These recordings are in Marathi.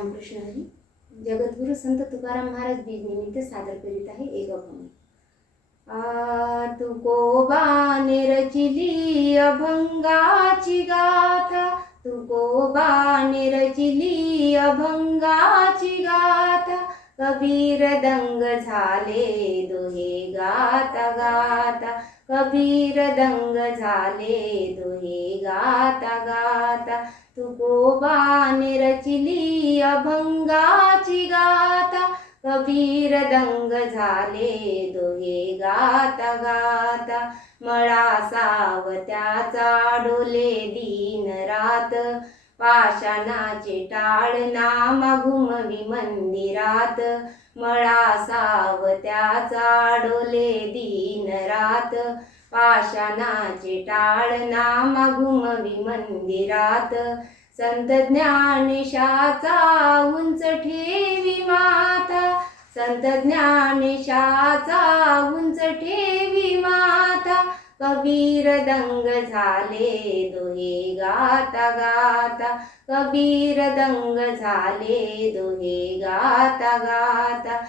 रामकृष्ण हरी. जगद्गुरु संत तुकाराम महाराज बीज निमित्त सादर करीत आहे एक अभंग. तुकोबा निरचिली अभंगाची गाथा. तुकोबा निरचिली अभंगाची गाथा. कबीर दंग झाले दोहे गाता गाता. कबीर दंग झाले दोहे गाता गाता तुकोबाने रचिली अभंगाची गाता कबीर दंग झाले दोहे गाता गाता. मळा सावत्याचा डोले दिन रात. पाषाणाचे टाळ नामा घुमवी मंदिरात. मळा सावत्याचा डोले दिन रात. पाषाणाचे टाळ घुमवी मंदिरात संत ज्ञानेशाचा उंच ठेवी माता. संत ज्ञानेशाचा उंच ठेवी माता. कबीर दंग झाले दोहे गाता गाता. कबीर दंग झाले दोहे गाता गाता.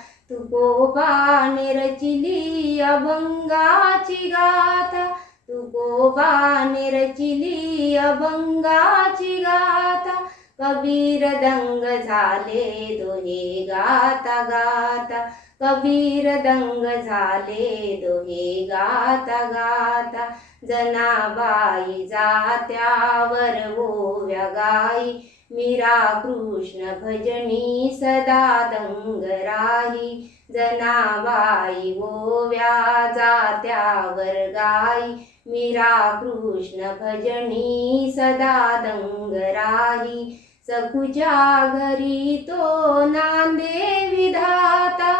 तुकोबाने निरचिली अभंगाची गाथा. तुकोबाने निरचिली अभंगाची गाथा. कबीर दंग झाले दोहे गाता गाता कबीर दंग झाले दोहे गाता गाता जनाबाई जात्यावर ओव्या गाई. मीरा कृष्ण भजनी सदा दंग राही जनाबाई ओव्या जात्यावर गाई। मीरा कृष्ण भजनी सदा दंग राही सखुच्या घरी तो नांदे विधाता।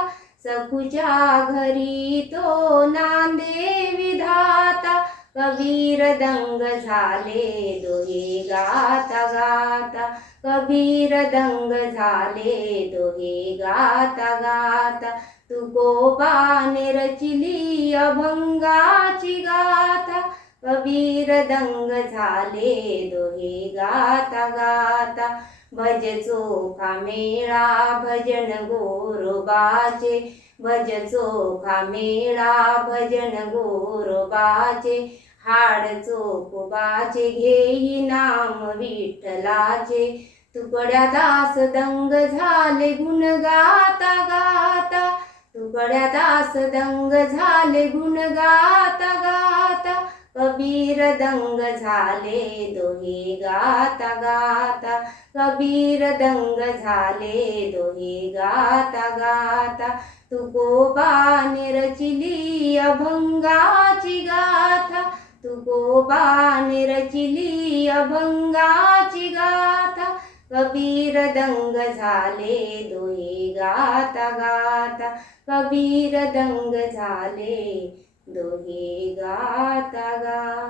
सखुच्या घरी तो नांदे विधाता। कबीर दंग झाले दोहे गाता गाता। कबीर दंग झाले दोहे गाता गाता. तुकोबाने रचिली अभंगाची गाता. कबीर दंग झाले दोहे गाता गाता. भज चोखा मेळा भजन गोरोबाचे. भज चोखा मेळा भजन गोरोबाचे. हाड चोकोबाचे घेई नाम विठ्ठलाचे. तुकड्या दास दंग झाले गुण गाता गाता. तुकड्या दास दंग झाले गुण गाता गाता. कबीर दंग झाले दोहे गाता गाता. कबीर दंग झाले दोहे गाता गाता. तुकोबा निरचिली अभंगाची गाथा. तुकोबाने रचिली अभंगाची गाथा कबीर दंग झाले दोहे गाता गाता कबीर दंग झाले दोहे गाता गाता